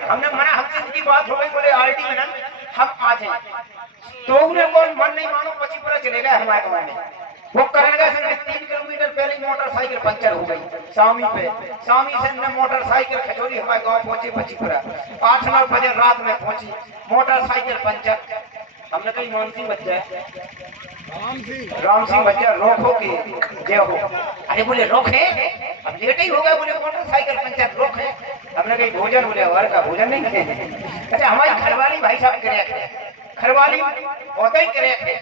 बन। हमने मना, हमसे इनकी बात हो गई, बोले आरडी में हम आ जाए, तो उन्हें कौन मन नहीं मानो, 25 चले गए हमारे गाँव में। वो करने गए 3 किलोमीटर पहले मोटरसाइकिल पंचर हो गई शामी पे। शामी से हमने मोटरसाइकिल खजोरी हमारे गांव पहुंचे 25 8-9 बजे रात में पहुंची, मोटरसाइकिल पंचर। हमने कही मान सिंह बच जाए, राम सिंह बच जाए, रोको के जय हो। अरे बोले रोके, अब लेट ही हो गए, बोले मोटरसाइकिल पंचर रोके। हमने कही भोजन, बोले हमारे का भोजन नहीं थे। अच्छा हमारी घरवाली भाई साहब करे, घरवाली बहुत ही करे।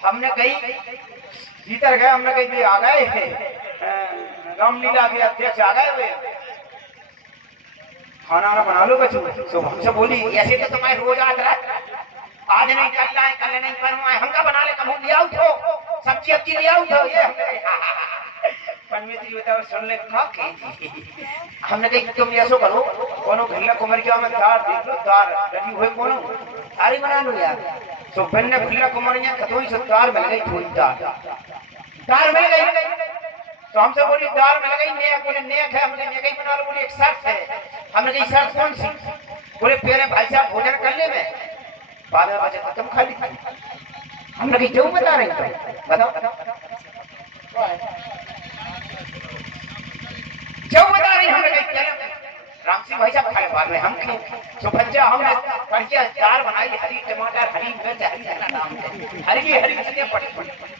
हमने कही भीतर गए, हमने कही आ गए रामलीला के अध्यक्ष आ गए हुए, खाना बना लो बच्चों। तो हमसे बोली ऐसे तो तुम्हारे रोज आता है, आज नहीं कल आए, कल नहीं बनवाए, हमका बना ले, कम लिया उठो, सब्जी अब्जी लिया उठो। ये परमेश्वरी बताओ सुन ले का के। हमने कही तुम ऐसो करो, कोनो भैया कुमार के में दार देख लो, दार लगी हुए कोनो थाली बना लो यार। तो बनने भैया कुमार ने कतोई से दार मिल गई, थोड़ी दार मिल गई। तो हमसे बोली दार मिल गई, नेक, बोले नेक है, हमने नेक ही बना लो। बोले एक शर्त है। हमने कही शर्त कौन सी? बोले पहले भाई साहब भोजन कर ले, में 12 बजे खत्म खा ली। हमने कही क्यों बता रही तो बताओ, क्यों बता रही? हमने कही राम सिंह भाई साहब खाए, बाद में हम खाए। तो बच्चा हमने बढ़िया दाल बनाई, हरी टमाटर, हरी मिर्च, हरी चीजें पड़ी,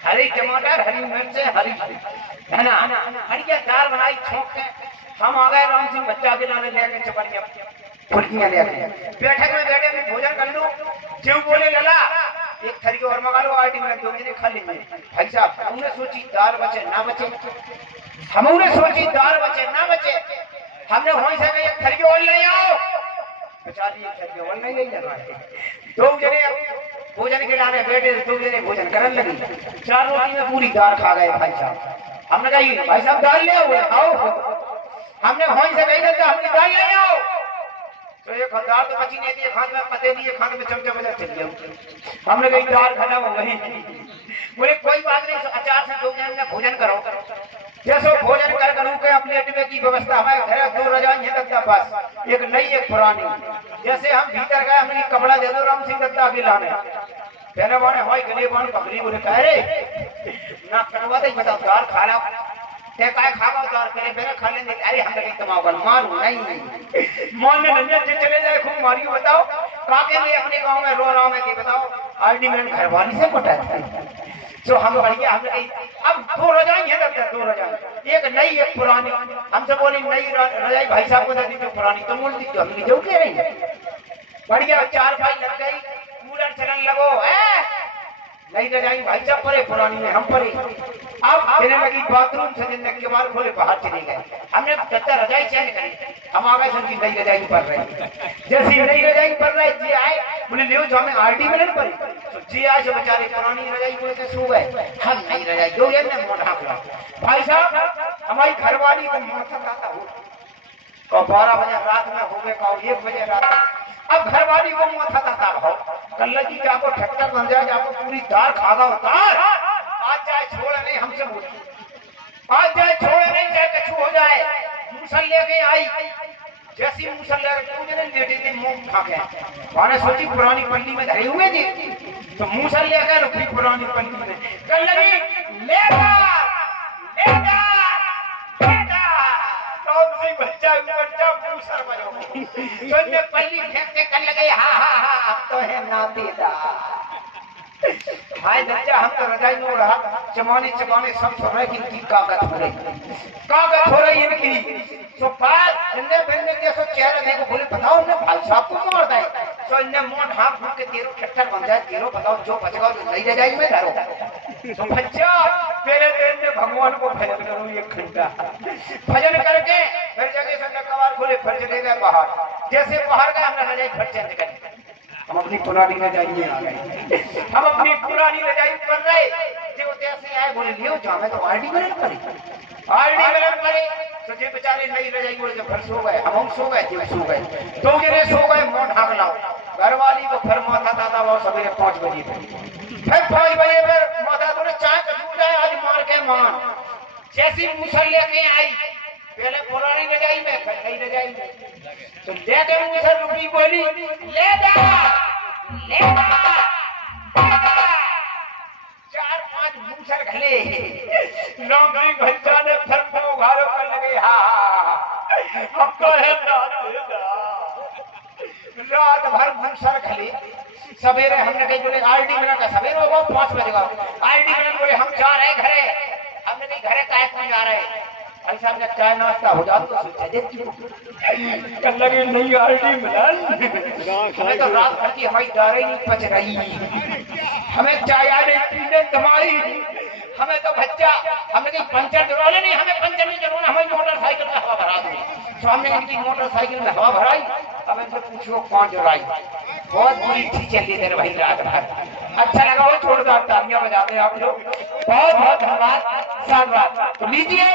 हरी टमाटर, हरी मिर्च, हरी है ना, बढ़िया दाल बनाई छोंक के। हम आ गए, राम सिंह बच्चा के लाने लेके चपड़ियां फुल्कियां लेके बैठक में बैठे में भोजन कर लो। क्यों बोले लला एक थरी और मंगा लो, आरटी में 2 जने खा लेंगे। भाई साहब हमने सोची दाल बचे ना बचे, हमने सोची दाल बचे ना बचे, हमने वहीं से एक थरी और ले आओ, बेचारी एक थरी और नहीं ले जाना। 2 जने भोजन के लाने बैठे, 2 जने भोजन करने लगी, 4 रोटी में पूरी दाल खा गए भाई साहब। हमने कही भाई साहब दाल ले आओ, हमने वहीं से कही था हमने दाल ले आओ। तो एक दाल तो बची नहीं थी, खाने में पते दिए, खाने में चमचा बजा चल गया। हमने कही दाल खाना वही, बोले कोई बात नहीं, अचार से 2 जने भोजन करो। जैसे भोजन कर के अपने अटवे की व्यवस्था, हमारे घर 2 रजाई है दत्ता पास, एक नई एक पुरानी। जैसे हम भीतर गए, हमने कपड़ा दे दो राम सिंह दत्ता के लाने, पहले वाले हमारे गले बान पकड़ी, बोले कह रे ना करवा दे, बताओ दाल खा लो, ते काय खावा दाल, पहले खा लेंगे। अरे हम कहीं तमाकू मारू नहीं, मारने लगे चले जाए खूब मारियो। बताओ काके में अपने गांव में रो रहा है कि बताओ आरडी में घरवाली से पटा है। तो हम बढ़िया, हमने कही अब 2 रजाई है दफ्तर, 2 रजाई, एक नई एक पुरानी। हमसे बोली नई रजाई भाई साहब को दे दी, पुरानी तो बोल दी, तो हमने जो कह रही बढ़िया 4 भाई लग गई, कूलर चलन लगो है, नई रजाई भाई साहब परे, पुरानी में हम परे। अब देने लगी बाथरूम से, दिन के बाद खोले बाहर चले गए। हमने दत्ता रजाई चेंज करी, हम आ गए उनकी नई रजाई पर रहे। जैसी नई रजाई पर रहे जी आए, बोले ले जो हमें आरडी में पड़ी, तो जी आए जो बेचारे पुरानी रजाई बोले से सो गए, हम नई रजाई जो ये ने मोटा ढांकला। भाई साहब हमारी घरवाली को माथा खाता हो, तो 12 बजे रात में हो गए, 1 बजे रात। अब घरवाली को माथा खाता हो, कल की जाको ठक्कर बन जाए, जाको पूरी दाल खा गो, दाल आज जाए छोड़ नहीं, हमसे बोली आज जाए छोड़ नहीं, चाहे कछु हो जाए। मूसल लेके आई, जैसी मूसल ले लेटी थी मुंह खा के, मैंने सोची पुरानी पल्ली में धरे हुए थे, तो मूसल लेकर रुकी पुरानी पल्ली में, कल लगी लेगा बच्चा मूसल बजाओ, तो पल्ली फेंक के कल लगे हा तो है नातीदा। भाई बच्चा हम तो रजाई में रहा, चमाने सब सुन रहे कि इनकी कागज हो रही इनकी। तो बात जिंदे फिरने जैसे चेहरा देखो, बोले बताओ ने भाई साहब को मार दे, तो इन्हें मोट हाथ फूक के 13 ठट्टर बन जाए, 13 बताओ जो बचेगा जो नई रजाई में धरो। तो बच्चा पहले दिन में भगवान को भजन करो 1 घंटा, भजन करके फिर जगह से कबार खोले, फिर चले गए बाहर। जैसे बाहर गए हमने रजाई फिर चेंज करी, हम अपनी पुरानी रजाई में आ गए, हम अपनी पुरानी रजाई पर रहे। जो जैसे आए बोले लियो जो हमें तो आरडी में पड़ी, तो जे बेचारे नई रजाई बोले फिर सो गए, हम सो गए, जो सो गए, 2 जने सो गए, मुंह ढांक लाओ। घरवाली को फिर माथा दादा वो सवेरे 5 बजे फिर 5 बजे फिर माथा तो चाय छूट जाए, आज मार के मान। जैसी मूसल लेके आई पहले पुरानी रजाई में फिर नई रजाई में। तो ले दे मुझसे रुपी बोली, ले जा, ले जा, चार पांच मूसर घले लौंगी भैया ने फिर को घारों कर लगे। हमको है रात भर मूसर घले। सवेरे हमने कही बोले आरडी बना का सवेरे होगा 5 बजे का आरडी बना बोले हम जा रहे घरे। हमने कही घरे काहे कौन जा रहे? भाई साहब ने चाय नाश्ता हो जाओ तो सोचा दे कर लगे नहीं आरडी मिलन। हमें तो रात भर की हमारी दारें नहीं पच रही, हमें चाय नहीं पीने दमाई, हमें तो बच्चा हमने कही पंचर जरूर नहीं, हमें पंचर नहीं जरूर, हमें मोटरसाइकिल में हवा भरा दी। तो हमने इनकी मोटरसाइकिल में हवा भराई। अब इनसे पूछो कौन जुड़ाई। बहुत बुरी थी चली थे भाई रात भर। अच्छा लगा हो, छोड़ दो तालियां बजाते हैं आप लोग। बहुत बहुत धन्यवाद। साथ बात तो लीजिए।